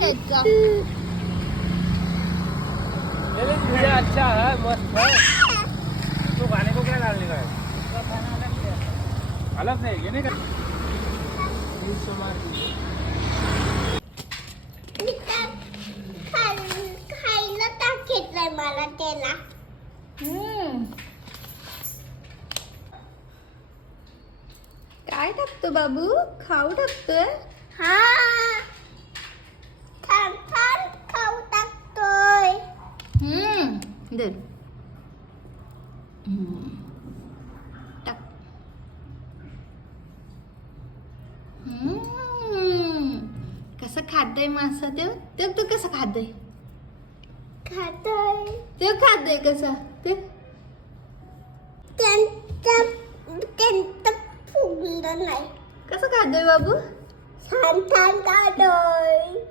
शेतचा. अच्छा है मस्त है. तो खाने को क्या डालने का है? अलग से ये नहीं कर. खायला टाकायचंय मला त्याला. काय टाकतो बाबू? खाऊ टाकतोय. हा छान छान खाऊ टाकतोय. दर टाक. कसं खातोय मासा तेव तेव तू कसं खातोय? खातोय तेव खातोय कसं ते त्यांचं फुगलं नाही. कसं खातोय बाबू? छान छान खातोय.